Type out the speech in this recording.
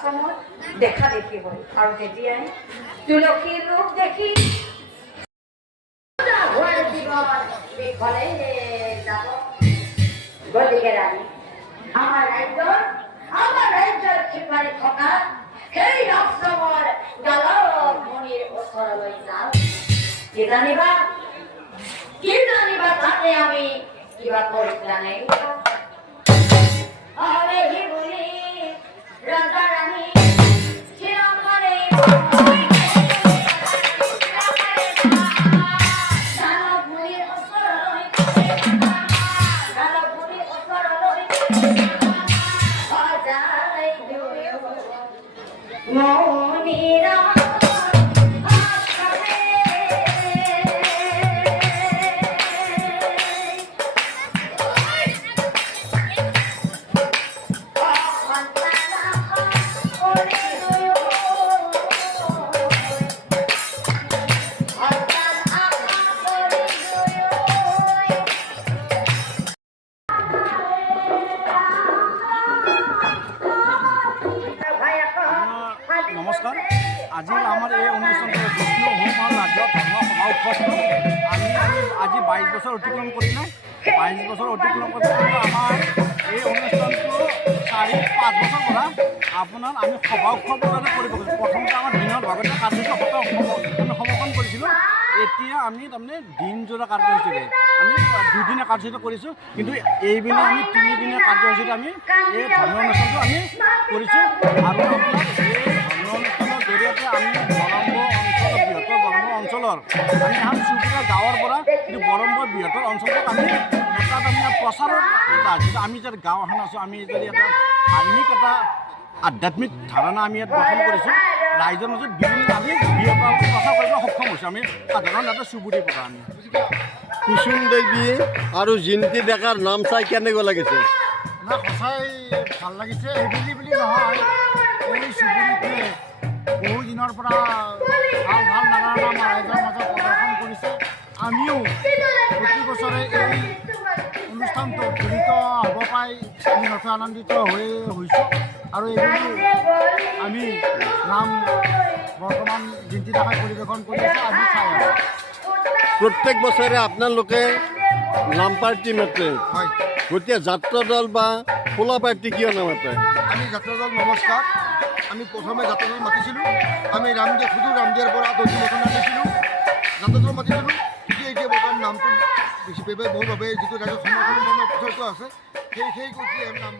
আশ্ৰমত দেখা দেখি হ'ল আৰু তেতিয়াই তুলসীৰ ৰূপ দেখি গতিকে ৰাণী আমাৰ ৰাজ্যৰ সিপাৰে থকা সেই আশ্ৰমৰ গালক মুনিৰ ওচৰলৈ যাওঁ। কি জানিবা তাতে আমি কিবা পৰিত্ৰাণে ৰাজা ৰাণী নমস্কাৰ। আজি আমাৰ এই অনুষ্ঠানটো বিষ্ণু হোম আৰু ৰাজ্য ধৰ্ম সভা উৎসৱটো আমি আজি 22 বছৰ অতিক্ৰম কৰিলে। 22 বছৰ অতিক্ৰম কৰি আমাৰ এই অনুষ্ঠানটো 4-5 বছৰ পৰা আপোনাৰ আমি সভা উৎসৱৰ দৰে কৰিব গৈছোঁ। প্ৰথমতে আমাৰ দিনৰ ভাগতে কাৰ্যসূচী সমাপন কৰিছিলোঁ। এতিয়া আমি তাৰমানে দিনজোৰা কাৰ্যসূচীৰে আমি 2 দিনীয়া কাৰ্যসূচী কৰিছোঁ, কিন্তু এইবিলাক আমি 3 দিনীয়া কাৰ্যসূচীত আমি এই ধৰ্মীয় অনুষ্ঠানটো আমি কৰিছোঁ। আৰু আপোনাৰ অনুষ্ঠানৰ জৰিয়তে আমি বৰম্ব অঞ্চলৰ আমি এখন চুবুৰীয়া গাঁৱৰ পৰা কিন্তু বৰম্ব বৃহত্তৰ অঞ্চলত আমি এটা তাৰমানে প্ৰচাৰৰ এটা যিটো আমি যাতে গাঁও এখন আছোঁ, আমি যদি এটা ধাৰ্মিক এটা আধ্যাত্মিক ধাৰণা আমি ইয়াত গঠন কৰিছোঁ। ৰাইজৰ মাজত বিভিন্ন আমি প্ৰচাৰ কৰিব সক্ষম হৈছোঁ। আমি সাধাৰণ এটা চুবুৰীৰ পৰা আমি কুসুম দেৱী আৰু জিন্তি ডেকাৰ নাম চাই কেনেকুৱা লাগিছে? না সঁচাই ভাল লাগিছে। এইবুলি বুলি নহয়, এই চুবুৰীটোৱে বহু দিনৰ পৰা ভাল ভাল নানা নাম ৰাইজৰ মাজত প্ৰদৰ্শন কৰিছে। আমিও প্ৰতি বছৰে এই অনুষ্ঠানটো জড়িত হ'ব পাই আমি নথৈ আনন্দিত হৈছোঁ। আৰু এইবুলি আমি নাম বৰ্তমান জিন্তি ডেকাই পৰিৱেশন কৰি আছোঁ, আমি চাই আছোঁ। প্ৰত্যেক বছৰে আপোনালোকে নামপাৰ টিম মাতে, হয়। গতিকে যাত্ৰা দল বা খোলা পাৰ্টি কিয় নামাতে? আমি যাত্ৰা দল নমস্কাৰ। আমি প্ৰথমে যাত্ৰা দল মাতিছিলোঁ। আমি ৰামদিয়াৰ পৰা দক্ষিণ আনিছিলোঁ, যাত্ৰা দল মাতিছিলোঁ। এতিয়া বৰ্তমান নামটো বেছি বহুভাৱে যিটো ৰাইজৰ সমৰ্থনৰ প্ৰচাৰটো আছে, সেই নাম